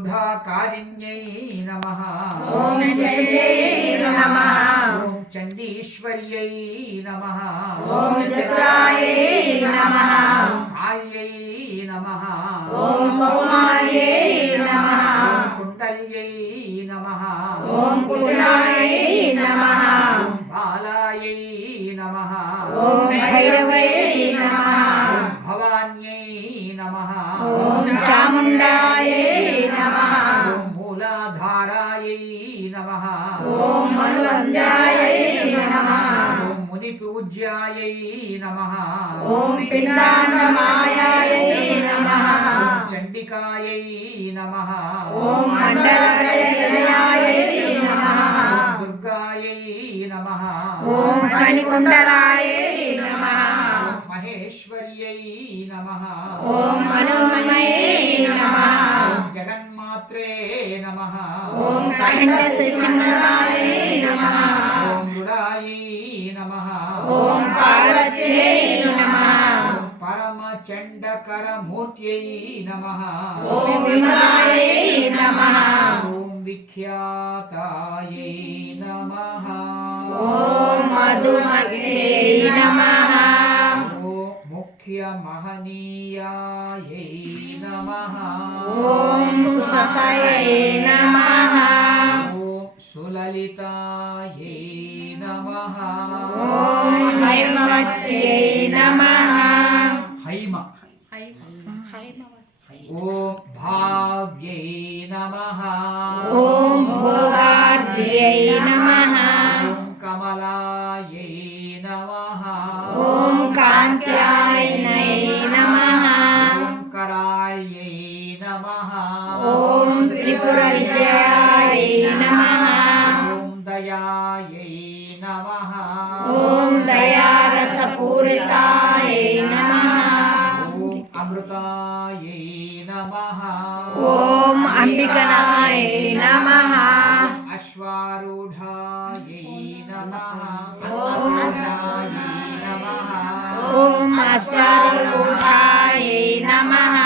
सुधाकारिण्यै नमः ॐ चण्ड्यै नमः ॐ चण्डीश्वर्यै नमः ॐ चतुरायै नमः कार्यै नमः ॐ कौमार्यै नमः कुण्डल्यै नमः ॐ कुण्डलायै नमः बालायै नमः ॐ भैरवै नमः भवान्यै नमः ॐ चामुण्डायै नमः ॐ मूलाधारायै नमः ॐ मनुवन्द्यायै नमः ॐ मुनिपूज्यायै नमः ॐ पिण्डाण्डमायायै नमः ॐ चण्डिकायै नमः ॐ मण्डलकलयायै नमः दुर्गायै नमः ॐ फणिकुण्डलायै नमः महेश्वर्यै नमः ॐ मनोन्मये नमः जगन्मात्रे नमः ॐ खण्डशशिमलायै नमः ॐ मृडायै नमः ॐ पार्वत्यै नमः परमचण्डकरमूर्त्यै नमः ॐ विमलायै नमः ॐ विख्यातायै नमः ॐ मधुमत्यै नमः ॐ मुख्यमहनीयायै नमः ॐ सुसतये नमः ॐ सुललितायै नमः ॐ हैमवत्यै नमः हैम ॐ भाव्यै नमः ॐ भोगार्ध्यै नमः ॐ कमलायै नमः ॐ कान्त्यायनै नमः ॐ करायै नमः ॐ त्रिपुरविजयायै नमः ॐ दयायै नमः ॐ दयारसपूरितायै नमः ॐ अमृतायै नमः ॐ अम्बिकनायै नमः अश्वारूढायै नमः अन्नपूर्णायै नमः ॐ अश्वारूढायै नमः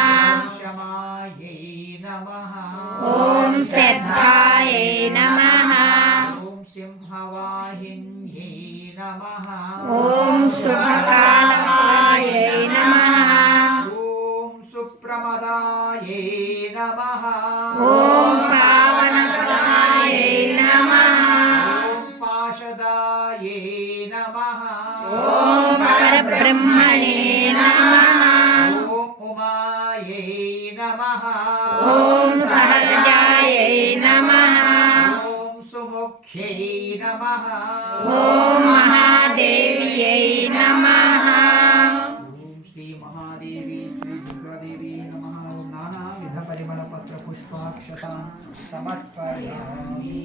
क्षमायै नमः ॐ श्रद्धायै नमः ॐ सिंहवाहिन्यै नमः ॐ शुभकालपायै नमः ॐ सुप्रमदायै नमः ॐ पावनप्रदायै नमः ॐ पाशदायै नमः ॐ परब्रह्मणे नमः ॐ उमायै नमः ॐ सहजायै नमः ॐ सुमुख्यै नमः ॐ महादेव्यै नमः ॐ श्री महादेवी श्री दुर्गादेवी नमः ॐ नानाविधपरिमलपत्रपुष्पाक्षतां समर्पयामि।